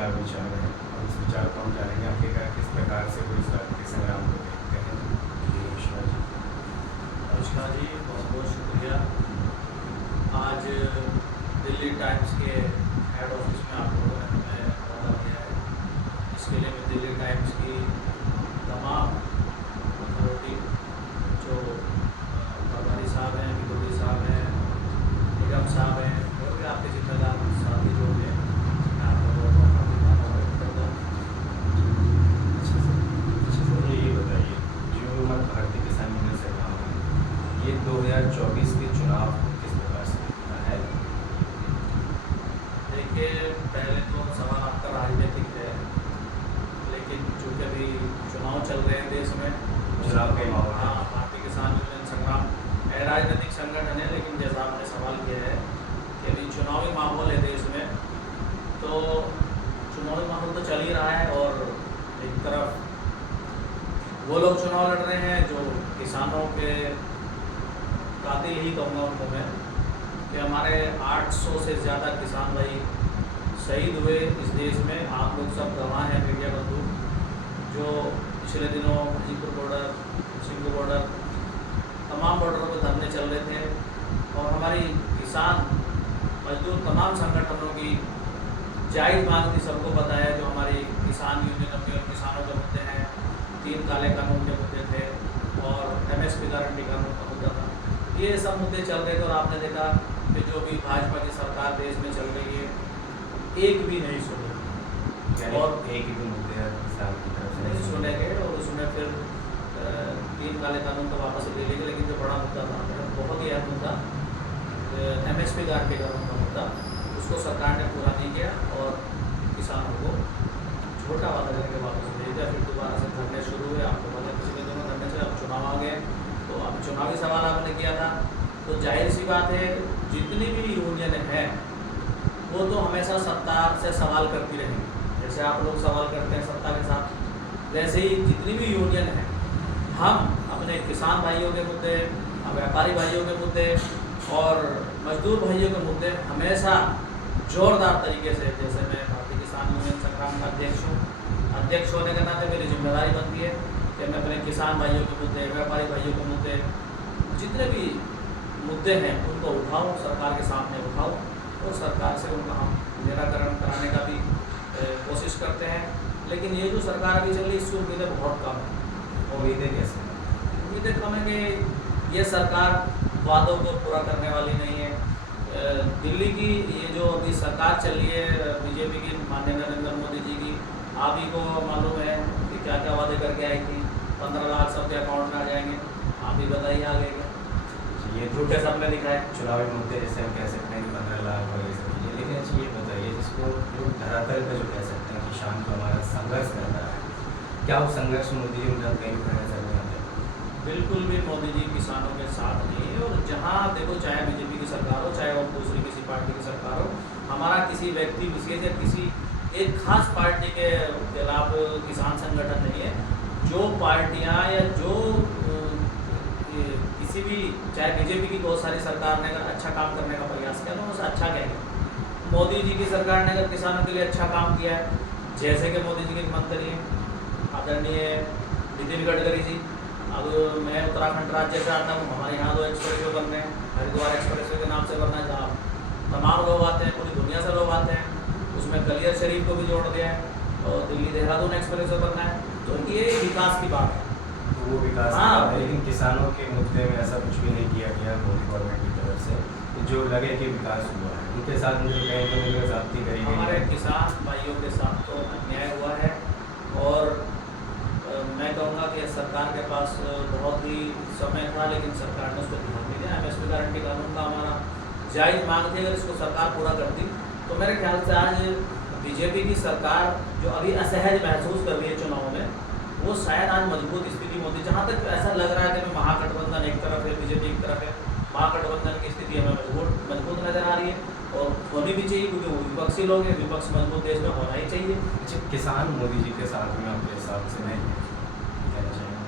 क्या विचार है और इस विचार को हम जानेंगे आखिरकार किस प्रकार से वो इस राजनीतिक संग्राम को देखते हैं। जी विश्वा जी। नमस्कार जी, बहुत बहुत शुक्रिया। आज दिल्ली टाइम्स के हेड ऑफिस में आप लोगों ने हमें मौका दिया है। इसके लिए मैं दिल्ली टाइम्स की तमाम अथॉरिटी जो पटवारी साहब हैं, बिगोड़ी साहब हैं, निगम साहब हैं और भी आपके जिम्मेदार साथी जो हैं, मैं आप लोगों को काफ़ी धन्यवाद करता हूँ। अच्छा सर, मुझे ये बताइए, जो हमारा भारतीय किसान यूनियन से काम है, ये 2024 के चुनाव किस प्रकार से दिखता है? देखिए, पहले तो सवाल आपका राजनीतिक है, लेकिन चूँकि अभी चुनाव चल रहे हैं देश में, चुनाव के माहौल में। हाँ, भारतीय किसान यूनियन संग्राम राजनीतिक संगठन है, लेकिन जैसा आपने सवाल किया है कि अभी चुनावी माहौल है देश में, तो चुनावी माहौल तो चल ही रहा है और एक तरफ वो लोग चुनाव लड़ रहे हैं जो किसानों के कातिल ही कहूँगा उनको मैं, कि हमारे 800 से ज़्यादा किसान भाई शहीद हुए इस देश में। आप लोग सब गवाह हैं, मीडिया बंधु, जो पिछले दिनों हाजीपुर बॉर्डर, सिंगू बॉर्डर, तमाम बॉर्डरों पर धरने चल रहे थे और हमारी किसान मजदूर तमाम संगठनों की जायज़ मांग थी, सबको पता है, जो हमारी किसान यूनियनों के और किसानों के मुद्दे हैं। 3 काले कानून के मुद्दे थे और MSP गारंटी कानून का मुद्दा था। ये सब मुद्दे चल रहे थे और आपने देखा कि जो भी भाजपा की सरकार देश में चल रही है, एक भी नहीं सुनी और एक ही मुद्दे हैं किसान की तरफ से नहीं सुने गए और उसमें फिर 3 काले कानून को वापस ले लेंगे। लेकिन जो बड़ा मुद्दा था, बहुत ही अहम मुद्दा, MSP गारंटी कानून का मुद्दा, उसको सरकार ने पूरा नहीं किया और किसानों को छोटा वादा करके वापस भेज दिया। फिर दोबारा से धरने शुरू हुए, आपको पता है पिछले दिनों धरने से अब चुनाव आ गए, तो अब चुनावी सवाल आपने किया था, तो जाहिर सी बात है जितनी भी यूनियन है वो तो हमेशा सत्ता से सवाल करती रहेंगी। जैसे आप लोग सवाल करते हैं सत्ता के साथ, वैसे ही जितनी भी यूनियन है, हम अपने किसान भाइयों के मुद्दे, व्यापारी भाइयों के मुद्दे और मजदूर भाइयों के मुद्दे हमेशा जोरदार तरीके से, जैसे मैं भारतीय किसान यूनियन संग्राम का अध्यक्ष हूँ, अध्यक्ष होने के नाते मेरी जिम्मेदारी बनती है कि मैं अपने किसान भाइयों के मुद्दे, व्यापारी भाइयों के मुद्दे, जितने भी मुद्दे हैं उनको उठाऊँ, सरकार के सामने उठाऊँ और सरकार से उनका हम निराकरण कराने का भी कोशिश करते हैं। लेकिन ये जो सरकार अभी चल रही है, इससे उम्मीदें बहुत कम है। उम्मीदें कैसे? उम्मीदें कम है कि ये सरकार वादों को पूरा करने वाली नहीं है। दिल्ली की ये जो अभी सरकार चल रही है बीजेपी की, माननीय नरेंद्र मोदी जी की, आप ही को मालूम है कि क्या क्या वादे करके आई थी। 15 लाख सबके अकाउंट में आ जाएंगे, आप ही बताइए आगे क्या ये झूठे सपने दिखाए। चुनावी मुद्दे जैसे हम कह सकते हैं कि 15 लाख और ये सब चीज़ें, लेकिन अच्छा ये बताइए, जिसको जो धरातल पे जो कह सकते हैं किसान जो हमारा संघर्ष कर रहा है, क्या वो संघर्ष मोदी जी उनका कहीं पर नजर नहीं आता? बिल्कुल भी मोदी जी किसानों के साथ नहीं है। और जहाँ देखो, चाहे बीजेपी की सरकार हो, चाहे और दूसरी किसी पार्टी की सरकार हो, हमारा किसी व्यक्ति विशेष या किसी एक खास पार्टी के खिलाफ किसान संगठन नहीं है। जो पार्टियाँ या जो किसी भी, चाहे बीजेपी की बहुत सारी सरकार ने अगर अच्छा काम करने का प्रयास किया तो उसे अच्छा कहेंगे। मोदी जी की सरकार ने अगर किसानों के लिए अच्छा काम किया है, जैसे कि मोदी जी के मंत्री आदरणीय नितिन गडकरी जी, अब मैं उत्तराखंड राज्य से आता हूँ, हमारे यहाँ 2 एक्सप्रेसवे बन रहे हैं, हरिद्वार एक्सप्रेसवे के नाम से बनना है, जहाँ तमाम लोग आते हैं, पूरी दुनिया से लोग आते हैं। उसमें कलियर शरीफ को भी जोड़ दिया है और दिल्ली देहरादून एक्सप्रेसवे बनना है, तो ये विकास की बात है। तो वो विकास हाँ, है, लेकिन किसानों के मुद्दे में ऐसा कुछ भी नहीं किया गया मोदी गवर्नमेंट की तरफ से कि जो लगे कि विकास हुआ है। उनके साथ मुझे कहीं तो मुझे ज़्यादती करी गई हमारे है। किसान भाइयों के साथ तो अन्याय हुआ है और मैं कहूँगा कि सरकार के पास बहुत ही समय था, लेकिन सरकार ने उसको ध्यान नहीं दिया। MSP गारंटी कानून का हमारा जायज़ मांग थी, अगर इसको सरकार पूरा करती तो मेरे ख्याल से आज बीजेपी की सरकार जो अभी असहज महसूस कर रही है चुनाव में, वो शायद आज मजबूत स्थिति में होती। जहाँ तक ऐसा लग रहा है कि महागठबंधन एक तरफ है, बीजेपी एक तरफ है, महागठबंधन की स्थिति हमें मजबूत नज़र आ रही है और होनी भी चाहिए, क्योंकि वो विपक्षी लोग हैं, विपक्ष मजबूत देश में होना ही चाहिए। अच्छा, किसान मोदी जी के साथ में आपके हिसाब से नहीं कहना चाहिए,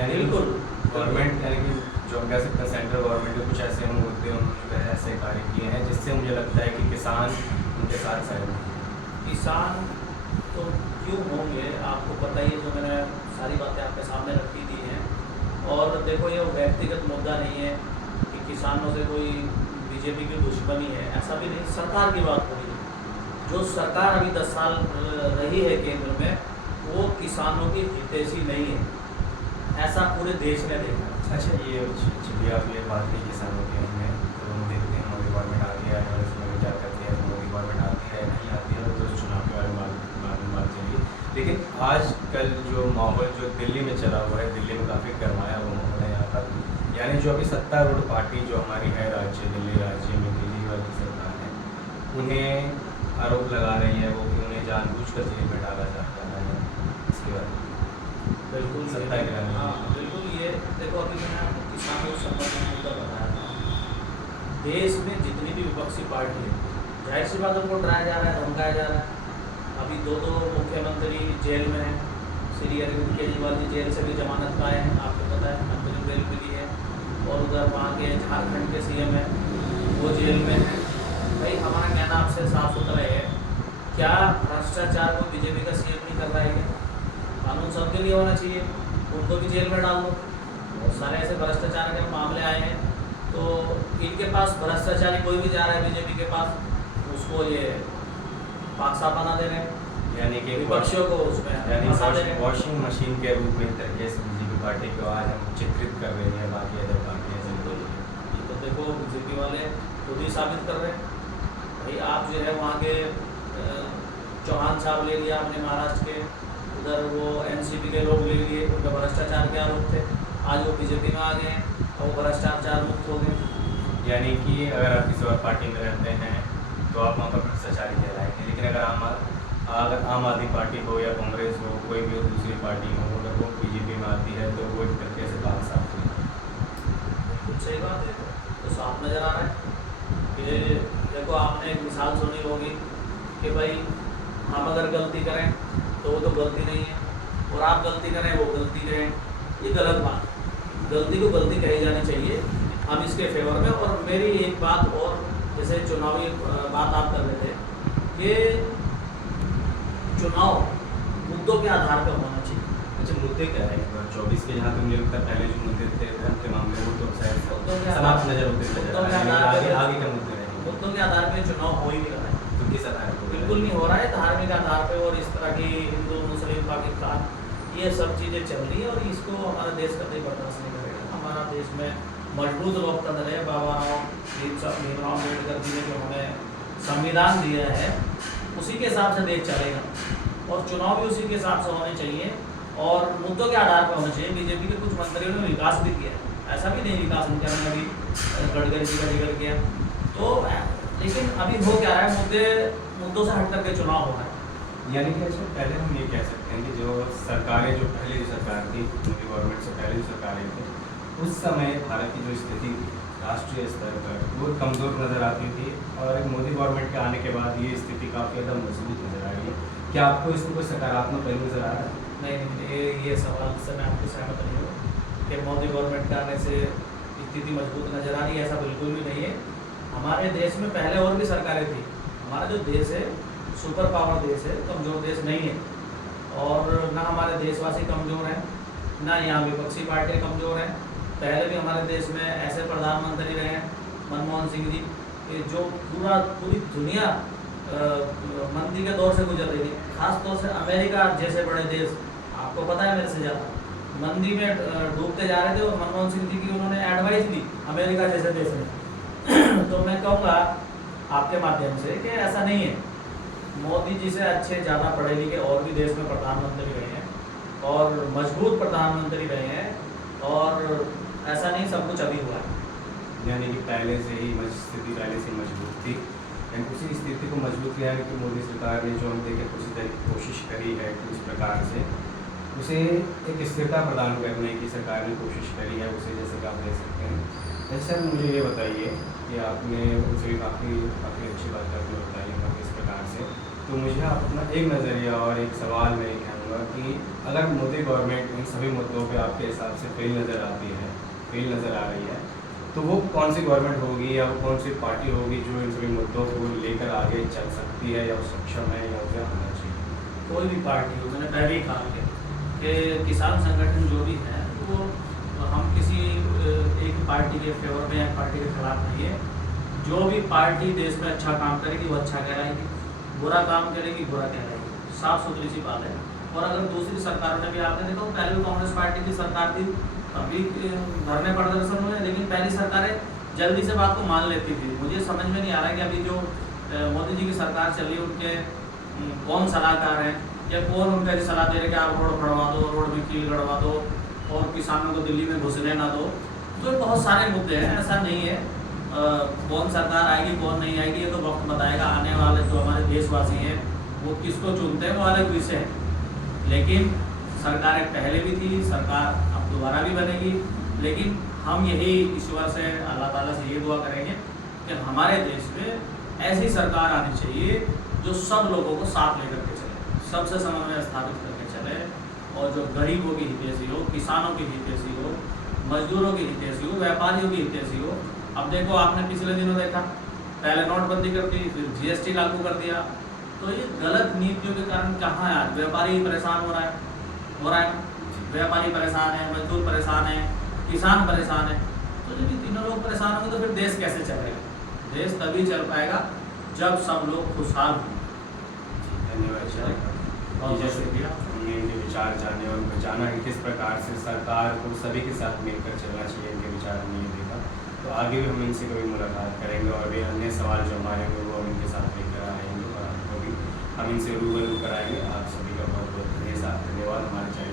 यानी बिल्कुल गवर्नमेंट, यानी कि जो हम कह सकते हैं सेंट्रल गवर्नमेंट के कुछ ऐसे मुद्दे उन्होंने ऐसे कार्य किए हैं जिससे मुझे लगता है कि किसान उनके साथ सहयोग किसान तो क्यों होंगे, आपको पता ही है, जो मैंने सारी बातें आपके सामने रखी दी हैं। और देखो, ये व्यक्तिगत मुद्दा नहीं है कि किसानों से कोई बीजेपी की दुश्मनी है, ऐसा भी नहीं। सरकार की बात हो रही है। जो सरकार अभी 10 साल रही है केंद्र में, वो किसानों की हितैषी नहीं है, ऐसा पूरे देश ने देखा। अच्छा, ये चलिए आप ये बात नहीं किसानों की नहीं है, तो हम देखते हैं मोदी गवर्नमेंट आ गया है और इसमें क्या करती है, मोदी गवर्नमेंट आती है नहीं आती है, तो चुनाव के बारे में बात चलिए। लेकिन आजकल जो माहौल जो दिल्ली में चला हुआ है, दिल्ली में काफ़ी गरमाया हुआ माहौल है यहाँ पर। यानी जो अभी सत्तारूढ़ पार्टी जो हमारी है दिल्ली राज्य में, दिल्ली वाली सरकार है, उन्हें आरोप लगा रही है वो कि उन्हें जानबूझकर जेल में डाला जाता है। इसके बारे में बिल्कुल सत्ता के रहने हाँ, बिल्कुल। ये देखो, अभी मैंने आपको किसानों से संबंधित मुद्दा बताया था। देश में जितनी भी विपक्षी पार्टी है, जाहिर सी बात उनको डराया जा रहा है, धमकाया जा रहा है। अभी दो मुख्यमंत्री जेल में हैं। श्री अरविंद केजरीवाल जी जेल से भी जमानत पाए हैं, आपको पता है, मंत्री बेल मिली है। और उधर वहाँ के झारखंड के सीएम हैं, वो जेल में हैं। भाई, हमारा कहना आपसे साफ सुथरा है, क्या भ्रष्टाचार को बीजेपी का सीएम नहीं कर रहा है? कानून सबके लिए होना चाहिए, उनको भी जेल में डाल दो। बहुत सारे ऐसे भ्रष्टाचार के मामले आए हैं, तो इनके पास भ्रष्टाचारी कोई भी जा रहा है बीजेपी के पास, उसको ये पाकसा बना दे रहे हैं, यानी कि विपक्षियों को उसमें यानी फंसा दे रहे हैं। वॉशिंग मशीन के रूप में एक तरीके से बीजेपी पार्टी को आज हम चित्रित कर रहे हैं, बाकी अदर पार्टियाँ बिल्कुल। ये तो देखो, बीजेपी वाले खुद ही साबित कर रहे हैं। भाई, आप जो है वहाँ के चौहान साहब ले लिया अपने महाराष्ट्र के, उधर वो एनसीपी के लोग ले लिए, उनका भ्रष्टाचार के आरोप थे। आज वो बीजेपी में आ गए हैं और वो भ्रष्टाचार मुक्त हो गए। यानी कि अगर आप किसी और पार्टी में रहते हैं तो आप वहाँ पर भ्रष्टाचारी कहलाएंगे, लेकिन अगर आम आदमी पार्टी हो या कांग्रेस हो, कोई भी दूसरी पार्टी हो, अगर वो बीजेपी में आती है तो वो एक तरीके से बात साफ हुई। बिल्कुल सही बात है, तो साफ नज़र आ रहा है कि देखो, आपने एक मिसाल सुनी होगी कि भाई, हम अगर गलती करें तो वो तो गलती नहीं है, और आप गलती करें वो गलती करें, ये गलत बात। गलती को गलती कही जानी चाहिए, हम इसके फेवर में। और मेरी एक बात और, जैसे चुनावी बात आप कर रहे थे कि चुनाव मुद्दों के आधार पर होना चाहिए। अच्छा, मुद्दे क्या है 24 के, जहाँ तक मुझे लगता है पहले जो मुद्दे थे धर्म के मामले, वो तो शायद समाप्त नजर होते थे, आगे के मुद्दे रहेंगे। मुद्दों के आधार पर चुनाव हो ही नहीं रहा है, तो किस आधार पर? बिल्कुल नहीं हो रहा है। धार्मिक आधार पे और इस तरह की हिंदू मुस्लिम पाकिस्तान, ये सब चीज़ें चल रही है, और इसको हमारा देश कभी बर्दाश्त नहीं करेगा। हमारा देश में मजबूत लोकतंत्र है। बाबा भीमराव अम्बेडकर जी ने जो हमें संविधान दिया है, उसी के हिसाब से देश चलेगा, और चुनाव भी उसी के हिसाब से होने चाहिए, और मुद्दों के आधार पर होना चाहिए। बीजेपी के कुछ मंत्रियों ने विकास भी किया है, ऐसा भी नहीं विकास नहीं करना, अभी गडकरी जी का जिक्र किया। तो लेकिन अभी हो क्या रहा है, मुद्दों से हट करके चुनाव हो रहा है। यानी कि अच्छा, पहले हम ये कह सकते हैं कि जो सरकारें, जो पहले जो सरकार थी, मोदी गवर्नमेंट से पहले जो सरकारें थी, उस समय भारत की जो स्थिति थी राष्ट्रीय स्तर पर, वो कमज़ोर नज़र आती थी, और मोदी गवर्नमेंट के आने के बाद ये स्थिति काफ़ी ज़्यादा मजबूत नज़र आ रही है। क्या आपको इसमें कोई सकारात्मक पहलू नज़र आ रहा है? नहीं, ये सवाल से मैं आपको सहमत नहीं हूँ कि मोदी गवर्नमेंट के आने से स्थिति मजबूत नज़र आ रही है, ऐसा बिल्कुल भी नहीं है। हमारे देश में पहले और भी सरकारें थी। हमारा जो देश है सुपर पावर देश है, कमज़ोर देश नहीं है। और ना हमारे देशवासी कमज़ोर हैं, ना यहाँ विपक्षी पार्टियाँ कमज़ोर हैं। पहले भी हमारे देश में ऐसे प्रधानमंत्री रहे हैं, मनमोहन सिंह जी, कि जो पूरी दुनिया मंदी के दौर से गुजर रही थी। खास तौर से अमेरिका जैसे बड़े देश, आपको पता है मेरे से ज़्यादा, मंदी में डूबते जा रहे थे, और मनमोहन सिंह जी की उन्होंने एडवाइस दी अमेरिका जैसे देश में। तो मैं कहूँगा आपके माध्यम से कि ऐसा नहीं है। मोदी जी से अच्छे, ज़्यादा पढ़े लिखे और भी देश में प्रधानमंत्री रहे हैं, और मजबूत प्रधानमंत्री रहे हैं, और ऐसा नहीं सब कुछ अभी हुआ है। यानी कि पहले से ही स्थिति पहले से मजबूत थी, यानी उसी स्थिति को मजबूत किया है कि मोदी सरकार ने जो हम देखें उसी तरह की कोशिश करी है कि उस प्रकार से उसे एक स्थिरता प्रदान करने की सरकार ने कोशिश करी है, उसे जैसे कि आप देख सकते हैं। ऐसा मुझे ये बताइए कि आपने उनसे काफ़ी अच्छी बात करके बताई है इस प्रकार से, तो मुझे आप अपना एक नज़रिया और एक सवाल मैं ये कहूँगा कि अगर मोदी गवर्नमेंट इन सभी मुद्दों पे आपके हिसाब से फेल नज़र आती है, फेल नज़र आ रही है, तो वो कौन सी गवर्नमेंट होगी या वो कौन सी पार्टी होगी जो इन सभी मुद्दों को लेकर आगे चल सकती है या वो सक्षम है या उसे आना चाहिए? कोई भी पार्टी हो, मैंने पहले ही कहा कि किसान संगठन जो भी है वो हम किसी एक पार्टी के फेवर में या पार्टी के खिलाफ नहीं है। जो भी पार्टी देश में अच्छा काम करेगी वो अच्छा कहलाएगी, बुरा काम करेगी बुरा कहलाएगी, साफ सुथरी सी बात है। और अगर दूसरी सरकारों ने भी, आपने देखा पहले भी कांग्रेस पार्टी की सरकार थी, अभी धरने प्रदर्शन हुए, लेकिन पहली सरकारें जल्दी से बात को मान लेती थी। मुझे समझ में नहीं आ रहा है कि अभी जो मोदी जी की सरकार चल रही है उनके कौन सलाहकार हैं या कौन उनको ऐसी सलाह दे रहे कि आप रोड बढ़वा दो, रोड में कील गड़वा दो और किसानों को दिल्ली में घुसने ना दो। तो बहुत सारे मुद्दे हैं, ऐसा नहीं है। कौन सरकार आएगी कौन नहीं आएगी ये तो वक्त बताएगा। आने वाले जो हमारे देशवासी हैं वो किसको चुनते हैं वो अलग विषय है। लेकिन सरकारें पहले भी थी, सरकार अब दोबारा भी बनेगी। लेकिन हम यही ईश्वर से, अल्लाह ताला से ये दुआ करेंगे कि हमारे देश में ऐसी सरकार आनी चाहिए जो सब लोगों को साथ लेकर के चले, सबसे समन्वय स्थापित करके चले और जो गरीबों की हितैषी हो, किसानों की हितैषी हो, मजदूरों की हितैषी हो, व्यापारियों की हितैषी हो। अब देखो आपने पिछले दिनों देखा, पहले नोटबंदी कर दी, फिर जीएसटी लागू कर दिया। तो ये गलत नीतियों के कारण कहाँ है आज व्यापारी परेशान हो रहा है व्यापारी परेशान है, मजदूर परेशान है, किसान परेशान है। तो जब ये तीनों लोग परेशान होंगे तो फिर देश कैसे चलेगा? देश तभी चल पाएगा जब सब लोग खुशहाल हों। धन्यवाद सर। बहुत जैसे शुक्रिया। हमने इनके विचार जाने और जाना कि किस प्रकार से सरकार को सभी के साथ मिलकर चलना चाहिए, इनके विचार हमने ये देखा। तो आगे भी हम इनसे कभी मुलाकात करेंगे और भी अन्य सवाल जो हमारे होंगे वो हम इनके साथ लेकर आएंगे और आपको भी हम इनसे रूबरू कराएंगे। आप सभी का बहुत बहुत धन्यवाद हमारे चैनल